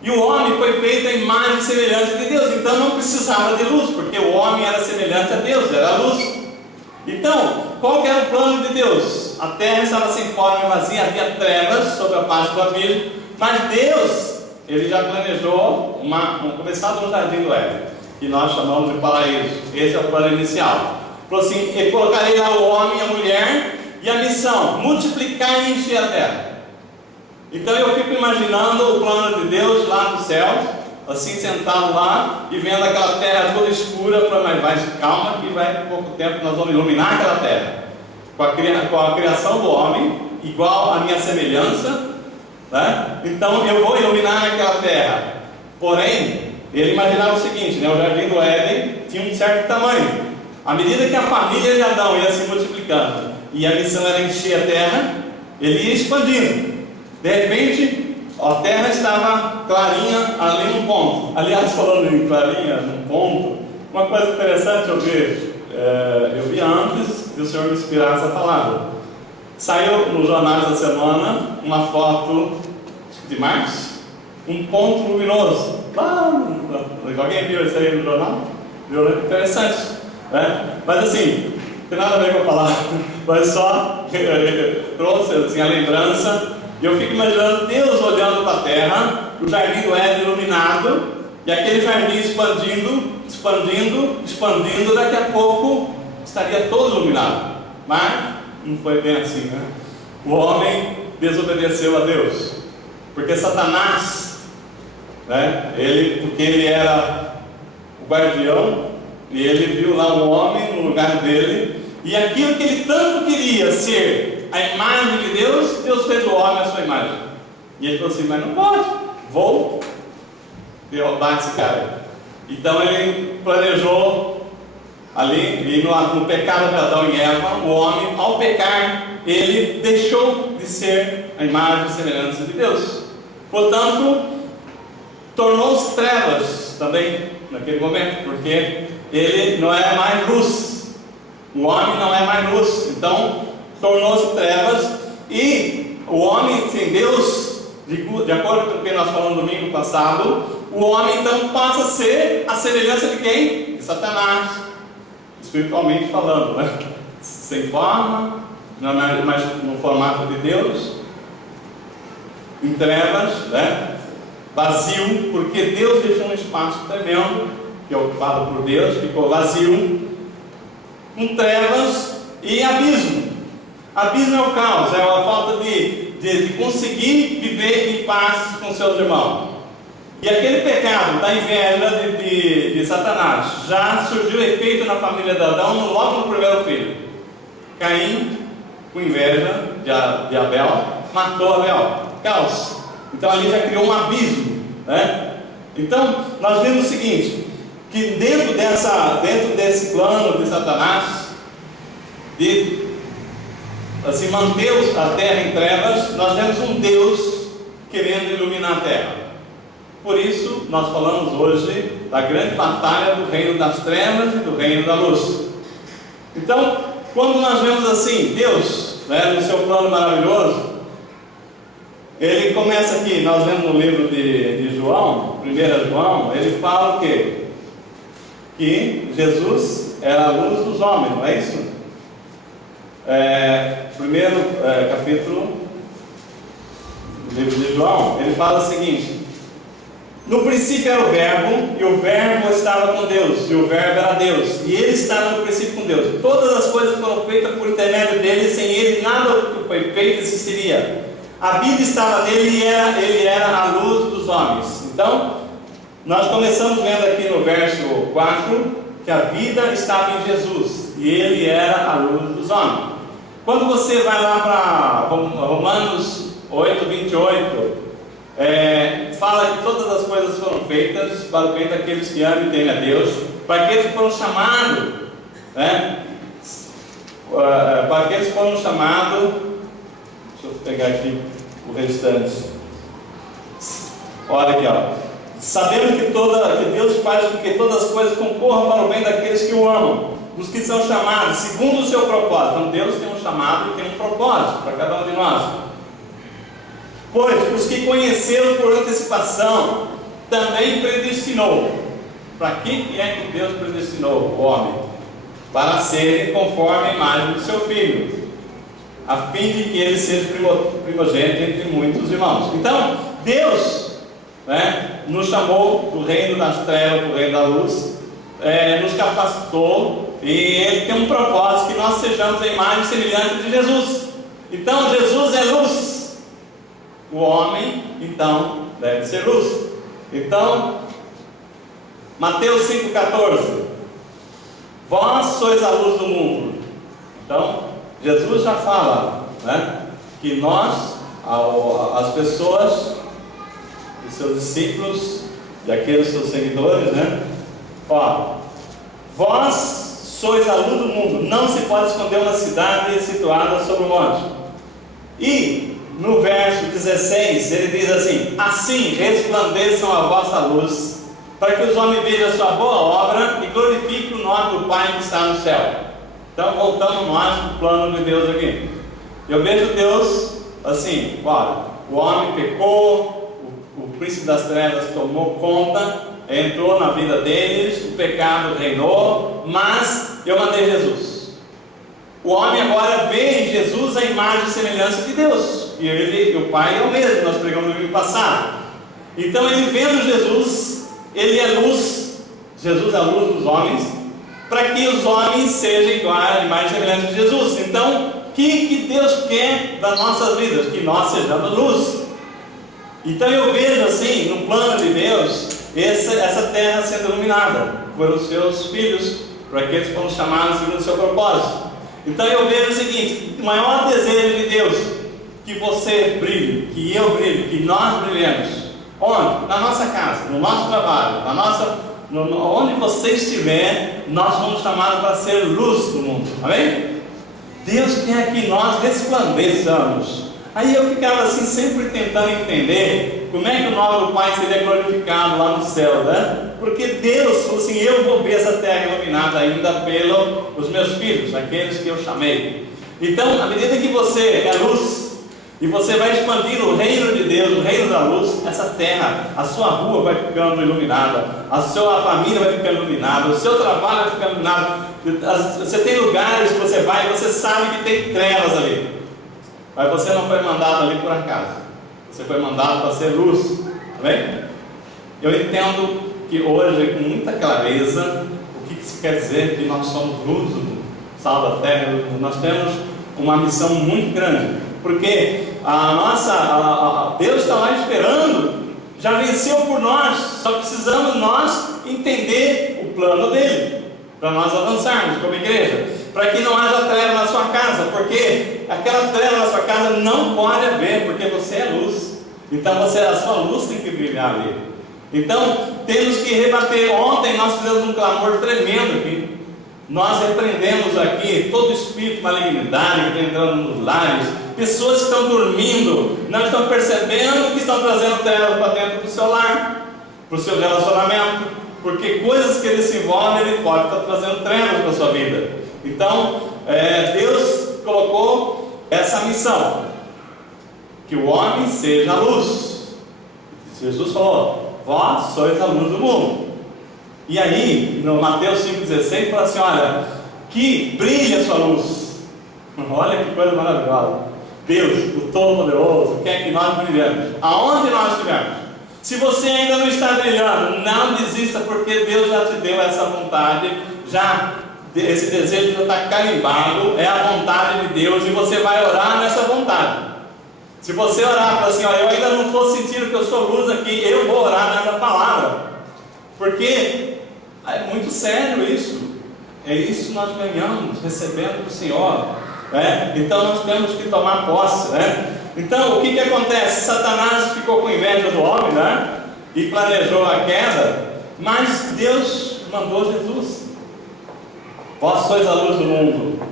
E o homem foi feito à imagem e semelhança de Deus, então não precisava de luz, porque o homem era semelhante a Deus, era a luz. Então, qual que era o plano de Deus? A terra estava sem forma e vazia, havia trevas sobre a face do abismo, mas Deus, Ele já planejou começar no jardim do Éden, que nós chamamos de paraíso. Esse é o plano inicial. Falou assim: eu colocarei lá o homem e a mulher, e a missão, multiplicar e encher a terra. Então eu fico imaginando o plano de Deus lá no céu, assim sentado lá e vendo aquela terra toda escura, mas calma que vai pouco tempo nós vamos iluminar aquela terra com a criação do homem, igual à minha semelhança, né? Então eu vou iluminar aquela terra. Porém, ele imaginava o seguinte, né? O jardim do Éden tinha um certo tamanho. À medida que a família de Adão ia se multiplicando e a missão era encher a terra, ele ia expandindo. De repente, a terra estava clarinha ali num ponto. Aliás, falando em clarinha num ponto, uma coisa interessante eu vi antes de o Senhor me inspirar essa palavra. Saiu nos jornais da semana uma foto de Marte, um ponto luminoso. Alguém viu isso aí no jornal? Viu? Interessante, né? Mas assim, não tem nada a ver com a palavra, mas só trouxe assim, a lembrança. E eu fico imaginando Deus olhando para a terra, o jardim do Éden iluminado, e aquele jardim expandindo, daqui a pouco estaria todo iluminado. Mas não foi bem assim, né? O homem desobedeceu a Deus, porque Satanás, né? Porque ele era o guardião, e ele viu lá um homem no lugar dele, e aquilo que ele tanto queria ser a imagem de Deus, Deus fez o homem a sua imagem. E ele falou assim: mas não pode, vou derrubar esse cara. Então ele planejou ali, e no pecado de Adão e Eva, o homem, ao pecar, ele deixou de ser a imagem e semelhança de Deus. Portanto, tornou-se trevas também naquele momento, porque ele não é mais luz. O homem não é mais luz. Então tornou-se trevas, e o homem sem Deus, de acordo com o que nós falamos no domingo passado, o homem então passa a ser a semelhança de quem? De Satanás, espiritualmente falando, né? Sem forma, mas no formato de Deus, em trevas, né? Vazio, porque Deus deixou um espaço tremendo, que é ocupado por Deus, ficou vazio, com trevas e abismo. Abismo é o caos, é a falta de conseguir viver em paz com seus irmãos. E aquele pecado da inveja de Satanás já surgiu efeito na família de Adão logo no primeiro filho. Caim, com inveja de Abel, matou Abel. Caos. Então ali já criou um abismo, né? Então nós vemos o seguinte, que dentro desse plano de Satanás de assim, manter a terra em trevas, nós temos um Deus querendo iluminar a terra. Por isso, nós falamos hoje da grande batalha do reino das trevas e do reino da luz. Então, quando nós vemos assim, Deus, né, no seu plano maravilhoso, ele começa aqui, nós vemos no livro de João, 1 João, ele fala o quê? Que Jesus era a luz dos homens, não é isso? Primeiro capítulo do livro de João, ele fala o seguinte: no princípio era o verbo, e o verbo estava com Deus, e o verbo era Deus, e ele estava no princípio com Deus. Todas as coisas foram feitas por intermédio dele, sem ele nada que foi feito existiria. A vida estava nele, e ele era a luz dos homens. Então, Nós começamos vendo aqui no verso 4 que a vida estava em Jesus e Ele era a luz dos homens. Quando você vai lá para Romanos 8, 28, fala que todas as coisas foram feitas para o bem daqueles que amam e temem a Deus, para aqueles que foram chamados, para aqueles que foram chamados. Deixa eu pegar aqui o restante. Olha aqui, ó. Sabemos que Deus faz com que todas as coisas concorram para o bem daqueles que o amam, dos que são chamados segundo o seu propósito. Então Deus tem um chamado e tem um propósito para cada um de nós. Pois os que conheceram por antecipação também predestinou. Para que é que Deus predestinou o homem? Para serem conforme a imagem do seu Filho, a fim de que ele seja primogênito entre muitos irmãos. Então Deus nos chamou do reino das trevas para o reino da luz, nos capacitou, e Ele tem um propósito, que nós sejamos a imagem semelhante de Jesus. Então Jesus é luz, o homem então deve ser luz. Então Mateus 5,14: vós sois a luz do mundo. Então Jesus já fala que nós, as pessoas, os seus discípulos e aqueles seus seguidores, vós sois a luz do mundo, não se pode esconder uma cidade situada sobre o monte. E no verso 16 ele diz assim: assim resplandeçam a vossa luz, para que os homens vejam a sua boa obra e glorifiquem o nome do Pai que está no céu. Então voltamos nós para o plano de Deus aqui. Eu vejo Deus assim: o homem pecou, o príncipe das trevas tomou conta, entrou na vida deles, o pecado reinou, mas eu mandei Jesus. O homem agora vê em Jesus a imagem e semelhança de Deus, e ele, o Pai é o mesmo, nós pregamos no domingo passado. Então ele vendo Jesus, ele é luz, Jesus é a luz dos homens, para que os homens sejam iguais à imagem e semelhança de Jesus. Então, o que Deus quer das nossas vidas? Que nós sejamos luz. Então eu vejo assim, no plano de Deus, essa terra sendo iluminada por os seus filhos, por aqueles que foram chamados segundo o seu propósito. Então eu vejo o seguinte: o maior desejo de Deus, que você brilhe, que eu brilhe, que nós brilhemos. Onde? Na nossa casa, no nosso trabalho, onde você estiver, nós somos chamados para ser luz do mundo. Amém? Deus quer que nós resplandeçamos. Aí eu ficava assim, sempre tentando entender como é que o nome do Pai seria glorificado lá no céu, Porque Deus falou assim: eu vou ver essa terra iluminada ainda pelos meus filhos, aqueles que eu chamei. Então, à medida que você é luz, e você vai expandindo o reino de Deus, o reino da luz, essa terra, a sua rua vai ficando iluminada, a sua família vai ficando iluminada, o seu trabalho vai ficando iluminado. Você tem lugares que você vai e você sabe que tem trevas ali. Mas você não foi mandado ali por acaso. Você foi mandado para ser luz. Amém? Eu entendo que hoje, com muita clareza, o que isso quer dizer que nós somos luz do mundo, sal da terra. Nós temos uma missão muito grande, porque Deus está lá esperando, já venceu por nós. Só precisamos nós entender o plano dele, para nós avançarmos como igreja, para que não haja treva na sua casa, porque aquela treva na sua casa não pode haver, porque você é luz. Então a sua luz tem que brilhar ali. Então temos que rebater. Ontem nós fizemos um clamor tremendo aqui. Nós repreendemos aqui todo espírito de malignidade que está entrando nos lares, pessoas que estão dormindo, não estão percebendo que estão trazendo treva para dentro do seu lar, para o seu relacionamento, porque coisas que ele se envolve, ele pode estar trazendo trevas para a sua vida. Então, Deus colocou essa missão, que o homem seja a luz. Jesus falou: vós sois a luz do mundo. E aí, no Mateus 5,16, fala assim: olha, que brilhe a sua luz. Olha que coisa maravilhosa. Deus, o Todo-Poderoso, quer que nós brilhemos, aonde nós estivermos. Se você ainda não está brilhando, não desista, porque Deus já te deu essa vontade, esse desejo já está carimbado, é a vontade de Deus, e você vai orar nessa vontade. Se você orar e falar assim: olha, eu ainda não estou sentindo que eu sou luz aqui, eu vou orar nessa palavra. Porque é muito sério isso. É isso que nós ganhamos recebendo do Senhor, né? Então nós temos que tomar posse, né? Então o que acontece? Satanás ficou com inveja do homem, né? E planejou a queda, mas Deus mandou Jesus. Vós sois a luz do mundo.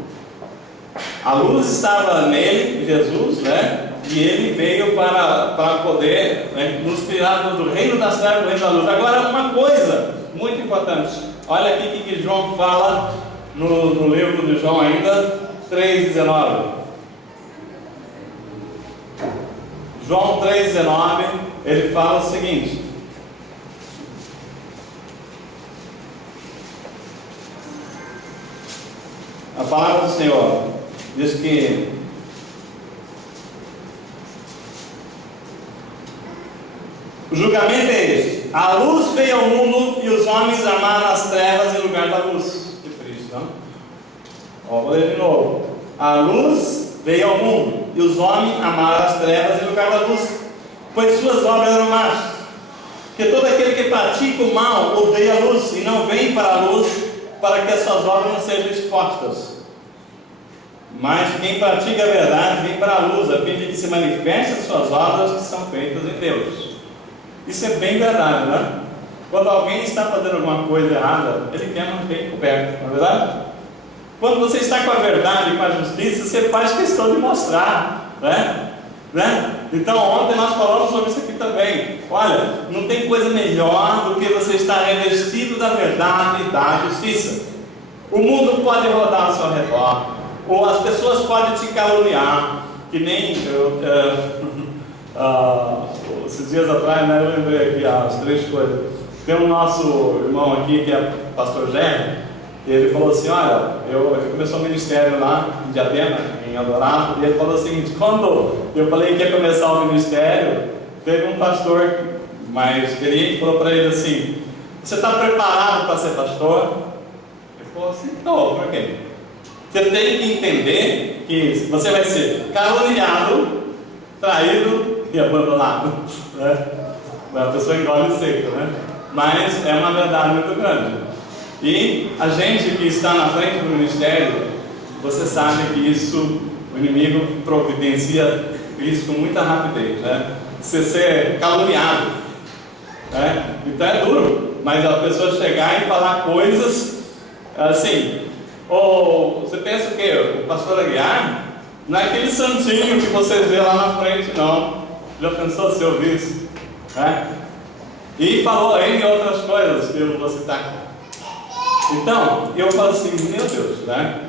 A luz estava nele, Jesus, né? E ele veio para poder, né, nos tirar do reino das trevas para o reino da luz. Agora, uma coisa muito importante. Olha aqui o que João fala no livro de João ainda, 3,19. João 3,19, ele fala o seguinte: a palavra do Senhor diz que o julgamento é este: a luz veio ao mundo e os homens amaram as trevas em lugar da luz. Que triste, não? Vou ler de novo. A luz veio ao mundo e os homens amaram as trevas em lugar da luz, pois suas obras eram más. Porque todo aquele que pratica o mal odeia a luz e não vem para a luz, para que as suas obras não sejam expostas. Mas quem pratica a verdade vem para a luz, a fim de que se manifeste as suas obras que são feitas em Deus. Isso é bem verdade, né? Quando alguém está fazendo alguma coisa errada, ele quer manter encoberto, não é verdade? Quando você está com a verdade e com a justiça, você faz questão de mostrar, né? Então ontem nós falamos sobre isso aqui também. Olha, não tem coisa melhor do que você estar revestido da verdade e da justiça. O mundo pode rodar ao seu redor, ou as pessoas podem te caluniar, que nem esses dias atrás, né, eu lembrei aqui as 3 coisas. Tem um nosso irmão aqui, que é o pastor Gérard, e ele falou assim: olha, ele começou o ministério lá em Diadema, em Eldorado, e ele falou o seguinte: quando eu falei que ia começar o ministério, teve um pastor mais experiente que falou para ele assim: você está preparado para ser pastor? Ele falou assim: não, por quê? Você tem que entender que você vai ser caluniado, traído e abandonado, né? A pessoa engole seco, né? Mas é uma verdade muito grande. E a gente que está na frente do ministério, você sabe que isso, o inimigo providencia isso com muita rapidez, né? Você ser caluniado, né? Então é duro, mas a pessoa chegar e falar coisas assim. Ou você pensa o quê? O pastor Aguiar não é aquele santinho que você vê lá na frente, não. Já pensou se ouvir isso? Né? E falou aí outras coisas que eu não vou citar. Então, eu falo assim: meu Deus, né?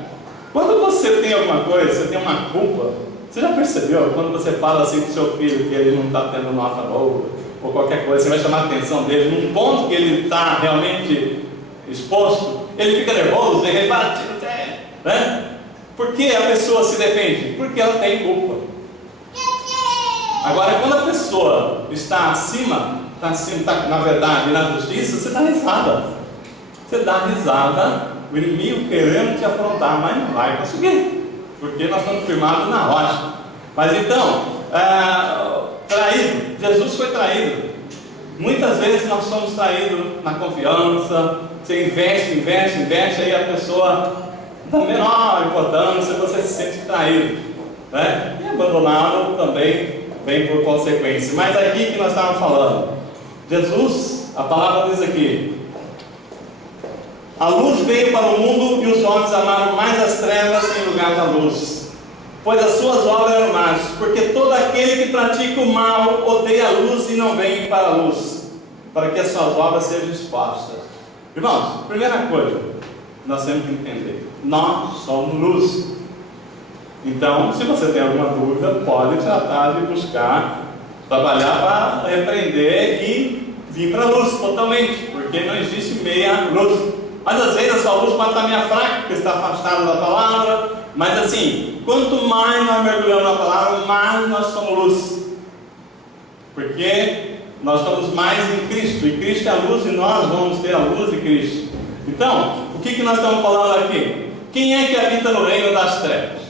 Quando você tem alguma coisa, você tem uma culpa. Você já percebeu? Quando você fala assim pro seu filho que ele não está tendo nota boa, ou qualquer coisa, você vai chamar a atenção dele num ponto que ele está realmente exposto, ele fica nervoso, ele bate, né? Por que a pessoa se defende? Porque ela tem culpa. Agora, quando a pessoa está acima, na verdade, na justiça, você dá risada. Você dá risada, o inimigo querendo te afrontar, mas não vai conseguir, porque nós estamos firmados na rocha. Mas então, traído, Jesus foi traído. Muitas vezes nós somos traídos na confiança. Você investe, aí a pessoa dá menor importância, você se sente traído, né? E abandonado também vem por consequência. Mas aqui que nós estávamos falando, Jesus, a palavra diz aqui: a luz veio para o mundo e os homens amaram mais as trevas em lugar da luz, pois as suas obras eram más. Porque todo aquele que pratica o mal odeia a luz e não vem para a luz, para que as suas obras sejam expostas. Irmãos, primeira coisa, nós temos que entender: nós somos luz. Então, se você tem alguma dúvida, pode tratar de buscar, trabalhar para repreender e vir para a luz totalmente, porque não existe meia luz. Mas às vezes a sua luz pode estar meio fraca, porque está afastado da palavra. Mas assim, quanto mais nós mergulhamos na palavra, mais nós somos luz, porque nós estamos mais em Cristo, e Cristo é a luz, e nós vamos ter a luz de Cristo. Então, o que nós estamos falando aqui? Quem é que habita no reino das trevas?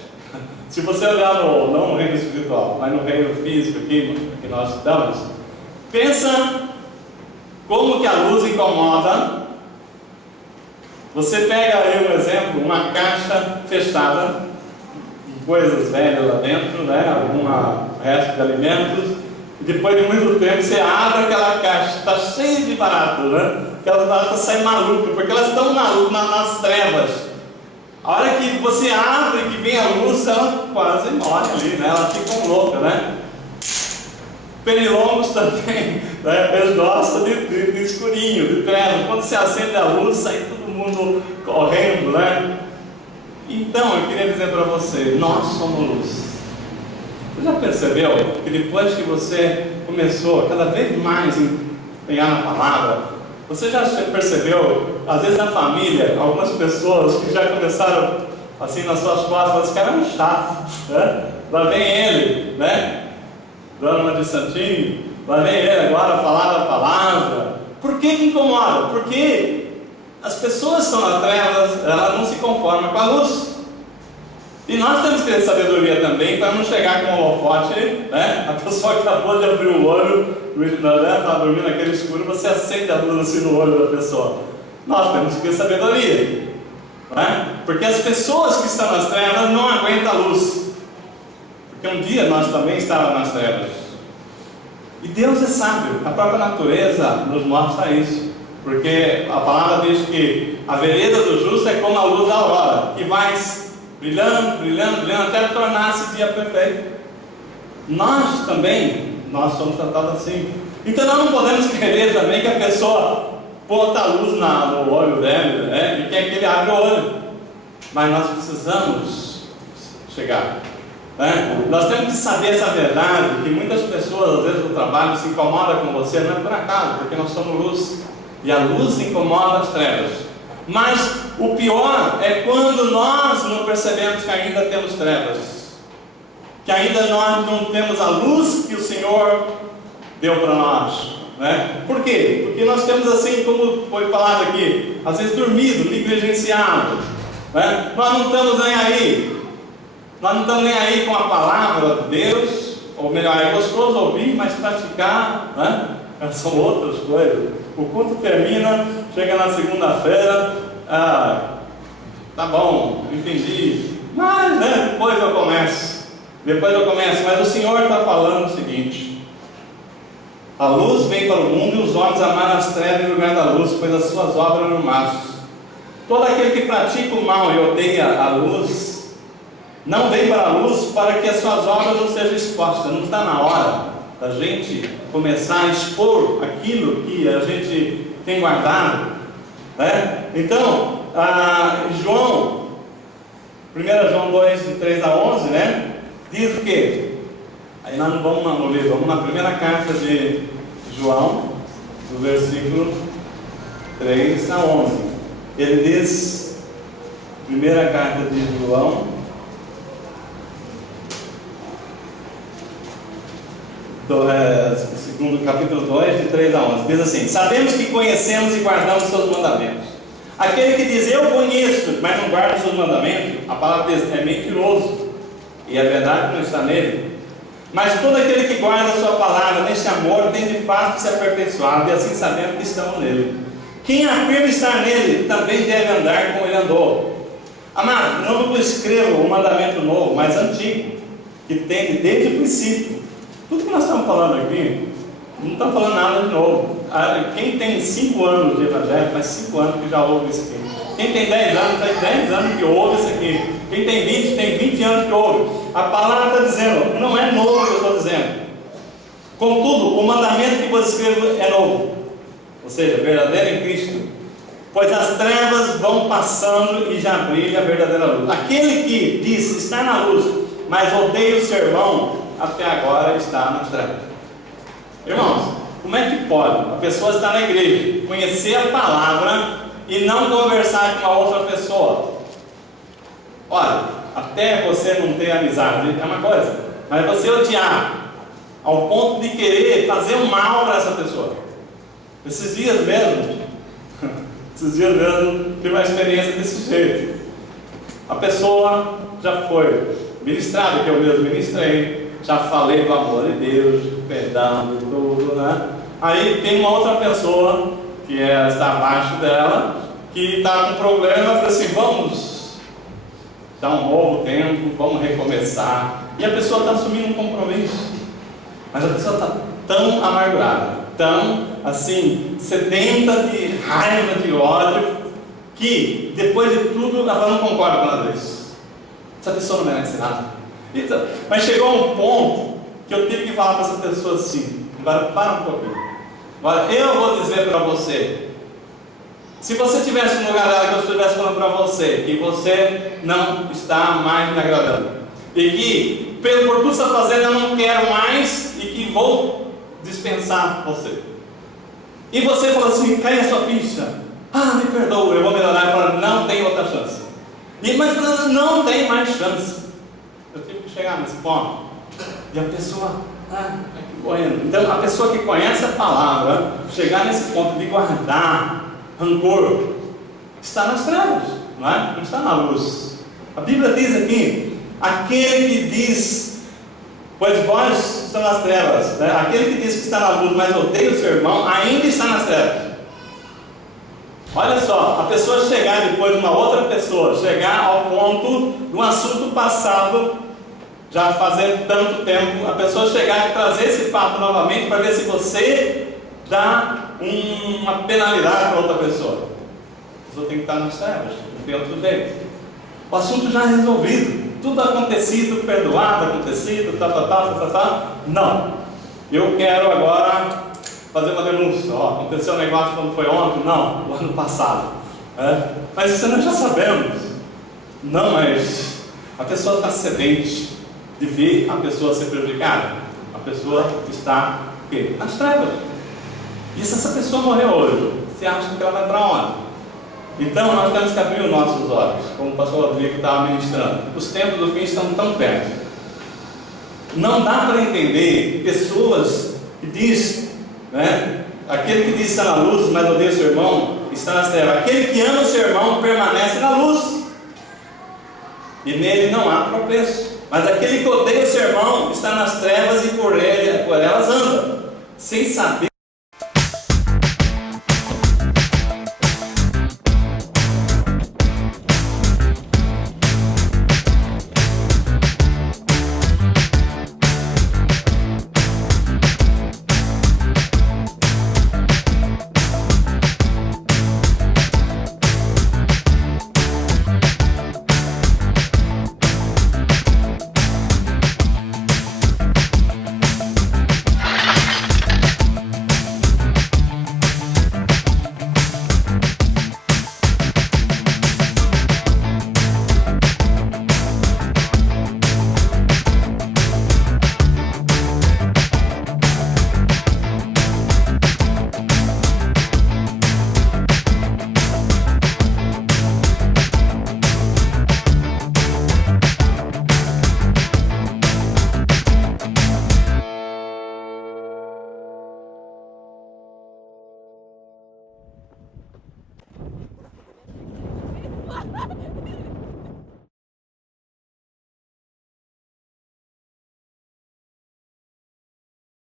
Se você olhar não no reino espiritual, mas no reino físico aqui que nós estamos, pensa como que a luz incomoda. Você pega aí um exemplo, uma caixa fechada, com coisas velhas lá dentro, né? Algum resto de alimentos, e depois de muito tempo você abre aquela caixa, está cheia de baratas, né? Aquelas baratas saem malucas, porque elas estão nas trevas. A hora que você abre, que vem a luz, ela quase morre ali, né? Ela fica louca, né? Pernilongos também, né? Eles gostam de escurinho, de trevas. Quando você acende a luz, sai todo mundo correndo, né? Então, eu queria dizer para você, nós somos luz. Você já percebeu que depois que você começou cada vez mais a empenhar na palavra, você já percebeu, às vezes na família, algumas pessoas que já começaram assim nas suas costas, esse cara é um chato, né? Lá vem ele, né? Dando uma de santinho, lá vem ele agora falar da palavra. Por que incomoda? Porque as pessoas que estão nas trevas, elas não se conformam com a luz. E nós temos que ter sabedoria também para não chegar com um holofote, né? A pessoa que acabou de abrir o olho, está dormindo naquele escuro, você acende a luz assim no olho da pessoa. Nós temos que ter sabedoria, né? Porque as pessoas que estão nas trevas não aguentam a luz. Porque um dia nós também estávamos nas trevas. E Deus é sábio, a própria natureza nos mostra isso. Porque a palavra diz que a vereda do justo é como a luz da aurora, que vai brilhando, brilhando, brilhando, até tornar-se dia perfeito. Nós também, nós somos tratados assim. Então nós não podemos querer também que a pessoa bota a luz no olho dela, né? E quer que ele abra o olho. Mas nós precisamos chegar. Nós temos que saber essa verdade, que muitas pessoas, às vezes, no trabalho se incomodam com você, não é por acaso, porque nós somos luz, e a luz incomoda as trevas. Mas o pior é quando nós não percebemos que ainda temos trevas, que ainda nós não temos a luz que o Senhor deu para nós, né? Por quê? Porque nós temos, assim como foi falado aqui, às vezes dormido, negligenciado, né? Nós não estamos nem aí. Nós não estamos nem aí com a palavra de Deus, ou melhor, é gostoso ouvir, mas praticar, né? São outras coisas. O culto termina, chega na segunda-feira, tá bom, entendi, mas né, depois eu começo, mas o Senhor está falando o seguinte: a luz vem para o mundo e os homens amaram as trevas em lugar da luz, pois as suas obras eram más. Todo aquele que pratica o mal e odeia a luz, não vem para a luz para que as suas obras não sejam expostas. Não está na hora da gente começar a expor aquilo que a gente tem guardado, né? Então, João, 1 João 2, de 3 a 11, né? Diz o quê? Aí nós não vamos no livro, vamos na primeira carta de João, do versículo 3 a 11. Ele diz, primeira carta de João, segundo capítulo 2, de 3 a 11, diz assim: sabemos que conhecemos e guardamos seus mandamentos. Aquele que diz eu conheço, mas não guarda os seus mandamentos, a palavra diz, é mentiroso, e a verdade não está nele. Mas todo aquele que guarda a sua palavra neste amor tem de fato se aperfeiçoado, e assim sabemos que estamos nele. Quem afirma estar nele também deve andar como ele andou. Amado, não vos escrevo um mandamento novo, mas antigo, que tem desde o princípio. Tudo que nós estamos falando aqui, não estamos falando nada de novo. Quem tem 5 anos de evangelho, faz 5 anos que já ouve isso aqui. Quem tem 10 anos, faz 10 anos que ouve isso aqui. Quem tem 20, tem 20 anos que ouve. A palavra está dizendo, não é novo que eu estou dizendo. Contudo, o mandamento que vos escrevo é novo, ou seja, verdadeiro em Cristo. Pois as trevas vão passando e já brilha a verdadeira luz. Aquele que diz está na luz, mas odeia o seu irmão, até agora está nas trevas. Irmãos, como é que pode a pessoa estar na igreja, conhecer a palavra e não conversar com a outra pessoa? Olha, até você não ter amizade é uma coisa, mas você odiar ao ponto de querer fazer um mal para essa pessoa. Esses dias mesmo tive uma experiência desse jeito. A pessoa já foi ministrada, que eu mesmo ministrei, já falei do amor de Deus, do perdão, de tudo, né? Aí tem uma outra pessoa que está abaixo dela, que está com problema, fala assim, vamos dar um novo tempo, vamos recomeçar. E a pessoa está assumindo um compromisso, mas a pessoa está tão amargurada, tão assim, sedenta de raiva, de ódio, que depois de tudo ela não concorda com nada disso. Essa pessoa não merece nada. Então, mas chegou a um ponto que eu tive que falar para essa pessoa assim, agora para um pouquinho. Agora eu vou dizer para você, se você estivesse no lugar dela, que eu estivesse falando para você, que você não está mais me agradando, e que por tudo que você está fazendo eu não quero mais, e que vou dispensar você, e você fala assim, cai a sua ficha, me perdoa, eu vou melhorar, e falar, não tem outra chance, mas não tem mais chance. Eu tive que chegar nesse ponto, e a pessoa, então a pessoa que conhece a palavra, chegar nesse ponto de guardar rancor, está nas trevas, não é? Não está na luz. A Bíblia diz aqui, aquele que diz, pois vós estão nas trevas, né? Aquele que diz que está na luz, mas odeia o seu irmão, ainda está nas trevas. Olha só, a pessoa chegar depois de uma outra pessoa, chegar ao ponto de um assunto passado, já fazendo tanto tempo, a pessoa chegar e trazer esse fato novamente para ver se você dá uma penalidade para outra pessoa. A pessoa tem que estar nas trevas, não tem outro jeito. O assunto já é resolvido, tudo acontecido, perdoado, acontecido, Não, eu quero agora fazer uma denúncia. Aconteceu um negócio quando foi ontem? Não, o ano passado. Mas isso nós já sabemos. Não, mas a pessoa está sedente de ver a pessoa ser prejudicada. A pessoa está o quê? Nas trevas. E se essa pessoa morrer hoje, você acha que ela vai para onde? Então nós temos que abrir os nossos olhos, como o pastor Rodrigo estava ministrando. Os tempos do fim estão tão perto. Não dá para entender pessoas que dizem, né? Aquele que diz está na luz, mas odeia o seu irmão, está nas trevas. Aquele que ama o seu irmão permanece na luz, e nele não há tropeço. Mas aquele que odeia o seu irmão está nas trevas e por elas anda, sem saber